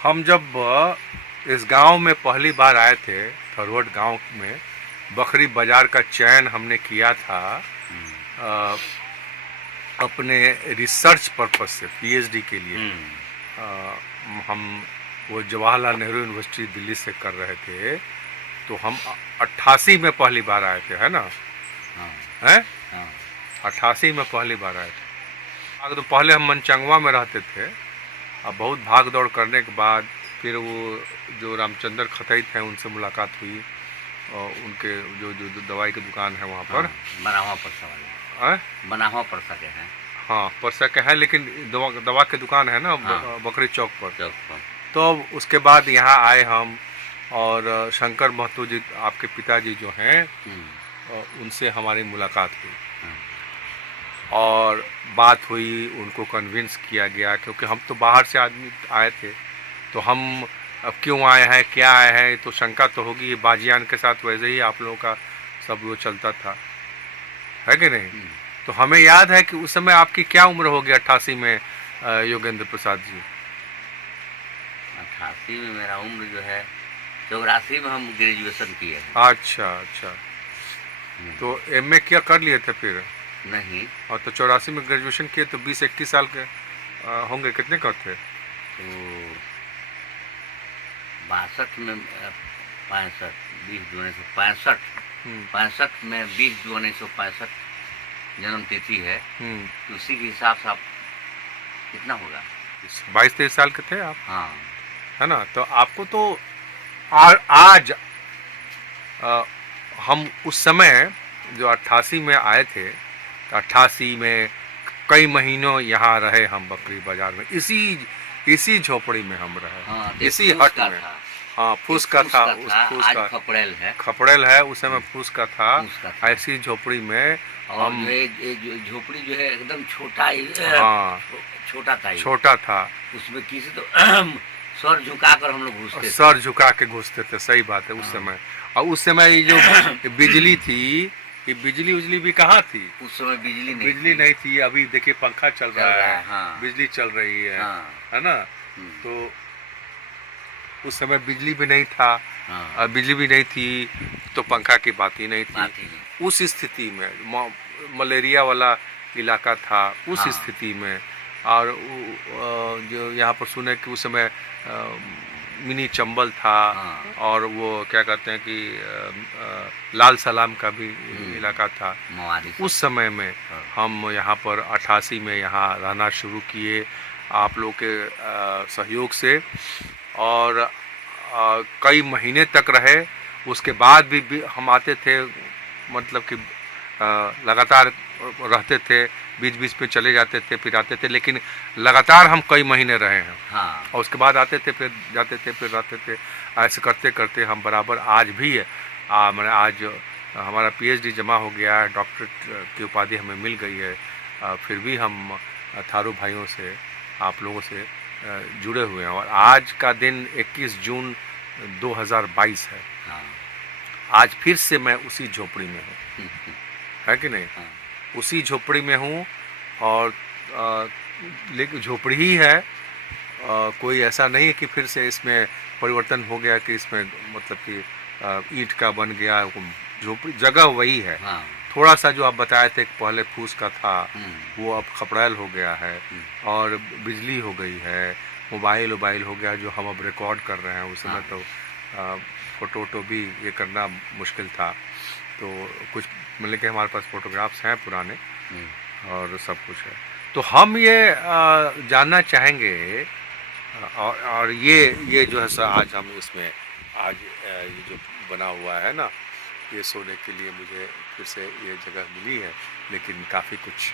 हम जब इस गांव में पहली बार आए थे, थरवट गांव में बकरी बाजार का चयन हमने किया था अ, अपने रिसर्च पर्पस से पीएचडी के लिए। अ, हम वो जवाहरलाल नेहरू यूनिवर्सिटी दिल्ली से कर रहे थे, तो हम 88 में पहली बार आए थे, है ना? हैं? 88 में पहली बार आए थे। तो पहले हम मनचंगवा में रहते थे। अब बहुत भाग दौड़ करने के बाद फिर वो जो रामचंद्र खतई थे उनसे मुलाकात हुई, और उनके जो दवाई की दुकान है वहाँ पर। बनावा परसा वाले बनावा परसा के हैं। हाँ, परसा के है, लेकिन दवा की दुकान है ना बकरी चौक पर। तो उसके बाद यहाँ आए हम, और शंकर महतो जी आपके पिताजी जो हैं उनसे हमारी मुलाकात हुई और बात हुई, उनको कन्विंस किया गया, क्योंकि हम तो बाहर से आदमी आए थे, तो हम अब क्यों आए हैं, क्या आए हैं, तो शंका तो होगी। बाजियान के साथ वैसे ही आप लोगों का सब वो चलता था, है कि नहीं? तो हमें याद है कि उस समय आपकी क्या उम्र होगी 88 में योगेंद्र प्रसाद जी? 88 में मेरा उम्र जो है 84 में हम ग्रेजुएशन किए हैं। अच्छा अच्छा, तो एमए क्या कर लिए थे फिर? नहीं। और तो 84 में ग्रेजुएशन किए तो 20-21 साल के होंगे। कितने का थे? तो 62 में 65 20 65 में 20 1965 जन्म तिथि है, तो उसी के हिसाब से आप कितना होगा? 22-23 साल के थे आप। हाँ, है ना? तो आपको तो आज हम उस समय जो 88 में आए थे, तो 88 में कई महीनों यहाँ रहे हम बकरी बाजार में, इसी झोपड़ी में हम रहे। हाँ, इसी हट में। हाँ, फूस का था, उस फूस का खपड़ेल है, उस समय फूस का था। ऐसी झोपड़ी में हम, झोपड़ी जो है एकदम छोटा ही। हाँ, छोटा था। उसमें किसी तो सर झुका कर हम लोग घुसते थे। सर झुका के घुसते थे, सही बात है। उस समय, और उस समय ये जो बिजली थी, ये बिजली भी कहाँ थी? उस समय बिजली नहीं थी। अभी देखिए पंखा चल रहा है, हाँ। बिजली चल रही है, हाँ। है ना? तो उस समय बिजली भी नहीं था। हाँ। बिजली भी नहीं थी तो पंखा की बात ही नहीं थी। उस स्थिति में मलेरिया वाला इलाका था, उस स्थिति में। और जो यहाँ पर सुने कि उस समय मिनी चंबल था, और वो क्या कहते हैं कि लाल सलाम का भी इलाका था उस समय में। हम यहाँ पर 88 में यहाँ रहना शुरू किए आप लोग के सहयोग से, और कई महीने तक रहे। उसके बाद भी हम आते थे, मतलब कि लगातार रहते थे, बीच बीच में चले जाते थे, फिर आते थे, लेकिन लगातार हम कई महीने रहे हैं। हाँ। और उसके बाद आते थे, फिर जाते थे, फिर रहते थे। ऐसे करते करते हम बराबर आज भी मैंने आज हमारा पीएचडी जमा हो गया है, डॉक्टरेट की उपाधि हमें मिल गई है। फिर भी हम थारू भाइयों से, आप लोगों से जुड़े हुए हैं। और आज का दिन 21 जून 2022 है। हाँ। आज फिर से मैं उसी झोपड़ी में हूँ, है कि नहीं? हाँ। उसी झोपड़ी में हूँ, और लेकिन झोपड़ी ही है। कोई ऐसा नहीं है कि फिर से इसमें परिवर्तन हो गया, कि इसमें मतलब कि ईंट का बन गया। झोपड़ी जगह वही है। हाँ। थोड़ा सा जो आप बताए थे कि पहले फूस का था, वो अब खपड़ैल हो गया है, और बिजली हो गई है, मोबाइल हो गया, जो हम अब रिकॉर्ड कर रहे हैं। उस समय तो फ़ोटो भी ये करना मुश्किल था। तो कुछ मतलब कि हमारे पास फ़ोटोग्राफ्स हैं पुराने, और सब कुछ है। तो हम ये जानना चाहेंगे, और ये जो है सर, आज हम इसमें आज ये जो बना हुआ है ना, ये सोने के लिए मुझे फिर से ये जगह मिली है, लेकिन काफ़ी कुछ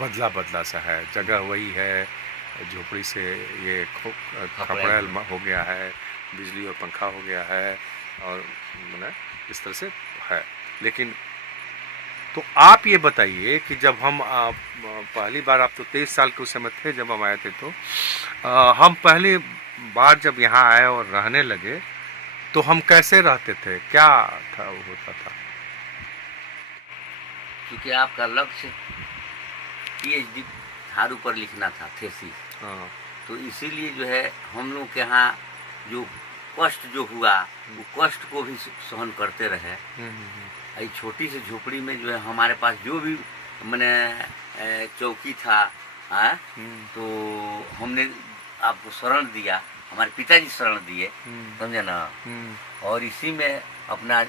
बदला सा है। जगह वही है, झोपड़ी से ये खपड़ैल हो गया है, बिजली और पंखा हो गया है, और मैंने इस तरह से है। लेकिन तो आप ये बताइए कि जब हम पहली बार, आप तो 23 साल के उस समय थे जब हम आए थे, तो हम पहली बार जब यहाँ आए और रहने लगे, तो हम कैसे रहते थे, क्या था वो होता था? क्योंकि आपका लक्ष्य पीएचडी थारू पर लिखना था, थीसिस। हाँ। तो इसीलिए जो है हम लोग के यहाँ जो कष्ट जो हुआ वो कष्ट को भी सहन करते रहे। ये छोटी सी झोपड़ी में जो है हमारे पास जो भी मैंने चौकी था, तो हमने आपको शरण दिया, हमारे पिताजी शरण दिए, समझे ना। और इसी में अपना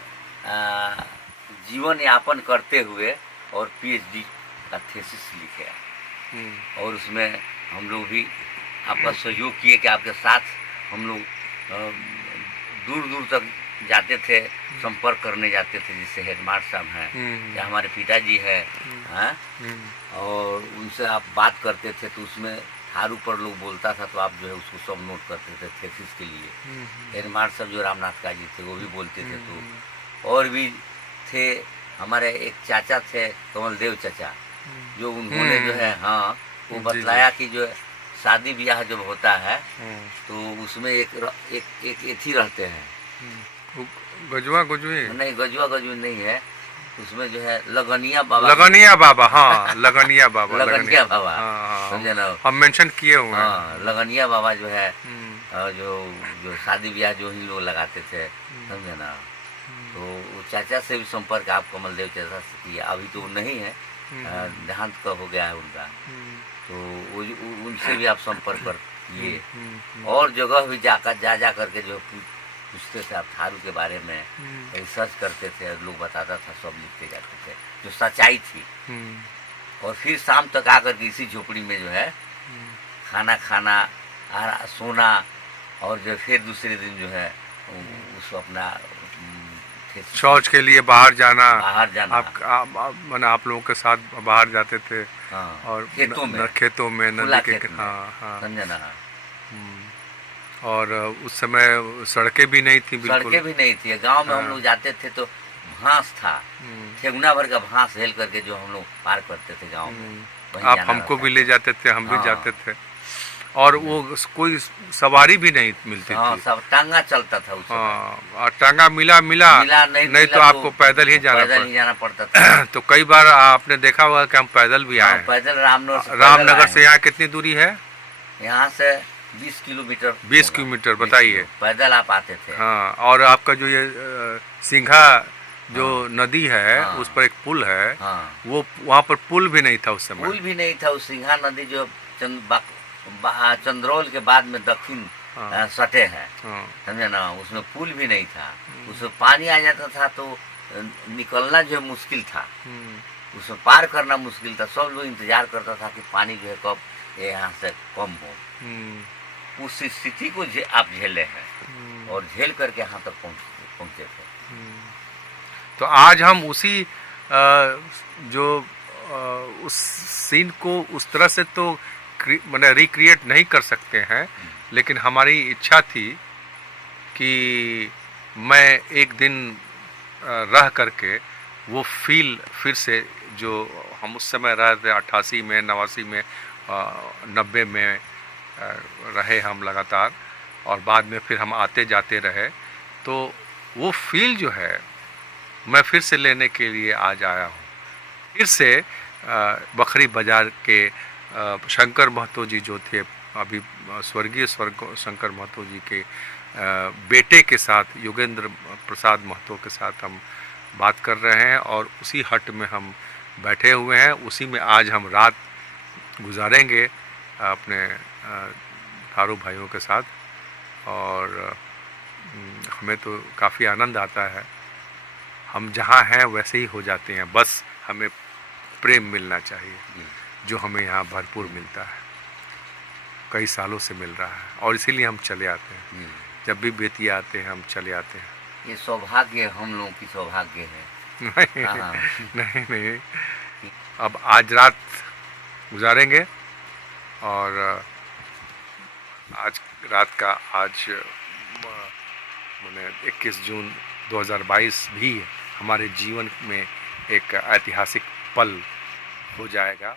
जीवन यापन करते हुए और पीएचडी का थीसिस लिखे। और उसमें हम लोग भी आपका सहयोग किए कि आपके साथ हम लोग दूर दूर तक जाते थे, संपर्क करने जाते थे, जिससे हेडमास्टर साहब हैं या हमारे पिताजी हैं, और उनसे आप बात करते थे तो उसमें हारू पर लोग बोलता था तो आप जो है उसको सब नोट करते थे थीसिस के लिए। हेडमास्टर साहब जो रामनाथ का जी थे वो भी बोलते थे। तो और भी थे, हमारे एक चाचा थे कमल देव चाचा, जो उन्होंने जो है वो बतलाया कि जो शादी ब्याह जब होता है तो उसमें एक एथी रहते हैं, गजुआ गजुए नहीं, गजुआ गजुए नहीं है, उसमें जो है लगनिया बाबा, लगनिया बाबा, हाँ लगनिया बाबा, लगनिया बाबा, समझे ना, हम मेंशन किए हुए हैं। हाँ, लगनिया बाबा जो है जो शादी ब्याह जो ही लोग लगाते थे, समझे ना। तो वो चाचा से भी संपर्क आप कमल देव चाचा से किया, अभी तो नहीं है, देहांत का हो गया है उनका, तो उनसे भी आप संपर्क कर किए। और जगह भी जा करके जो पूछते थे आप थारू के बारे में, रिसर्च करते थे, लोग बताता था, सब लिखते जाते थे जो सच्चाई थी। और फिर शाम तक आकर के इसी झोपड़ी में जो है खाना खाना, सोना, और जो फिर दूसरे दिन जो है उसको अपना शौच के लिए बाहर जाना। आप आप लोगों के साथ बाहर जाते थे, और खेतों में नदी के, समझे ना। और उस समय सड़कें भी नहीं थी, बिल्कुल सड़कें भी नहीं थी। गांव में हम लोग जाते थे तो भांस था, ठेगुना भर का भांस हेल करके जो हम लोग पार करते थे गांव में। आप हमको भी ले जाते थे, हम भी जाते थे। और वो कोई सवारी भी नहीं मिलती थी, सब टांगा चलता था उस समय। टांगा मिला नहीं तो आपको पैदल ही जाना पड़ता था। तो कई बार आपने देखा होगा कि हम पैदल भी आए। पैदल रामनगर से यहाँ कितनी दूरी है? यहाँ से 20 किलोमीटर। 20 किलोमीटर, बताइए, पैदल आप आते थे। हाँ, और आपका जो ये सिंघा जो नदी है, उस पर एक पुल है, वो वहाँ पर पुल भी नहीं था उस समय। पुल भी नहीं था। उस सिंघा नदी जो चंद्रौल के बाद में दक्षिण सटे है, समझे ना, उसमें पुल भी नहीं था। उसमें पानी आ जाता था तो निकलना जो मुश्किल था, उसमें पार करना मुश्किल था। सब लोग इंतजार करता था कि पानी जो है कब यहाँ से कम हो। उस स्थिति को आप झेले हैं और झेल करके यहाँ तक पहुँचे थे। तो आज हम उसी जो उस सीन को उस तरह से तो मैंने रिक्रिएट नहीं कर सकते हैं, लेकिन हमारी इच्छा थी कि मैं एक दिन रह करके वो फील फिर से, जो हम उस समय रहे थे 88 में, 89 में, 90 में रहे हम लगातार, और बाद में फिर हम आते जाते रहे, तो वो फील जो है मैं फिर से लेने के लिए आज आया हूँ। फिर से बखरी बाजार के शंकर महतो जी जो थे, अभी स्वर्गीय शंकर महतो जी के बेटे के साथ, योगेंद्र प्रसाद महतो के साथ हम बात कर रहे हैं, और उसी हट में हम बैठे हुए हैं। उसी में आज हम रात गुजारेंगे अपने थारू भाइयों के साथ, और हमें तो काफ़ी आनंद आता है। हम जहाँ हैं वैसे ही हो जाते हैं, बस हमें प्रेम मिलना चाहिए, जो हमें यहाँ भरपूर मिलता है, कई सालों से मिल रहा है, और इसीलिए हम चले आते हैं। जब भी बेतिया आते हैं हम चले आते हैं। ये सौभाग्य हम लोगों की सौभाग्य है। नहीं, अब आज रात गुजारेंगे, और आज रात का मैंने 21 जून 2022 भी हमारे जीवन में एक ऐतिहासिक पल हो जाएगा।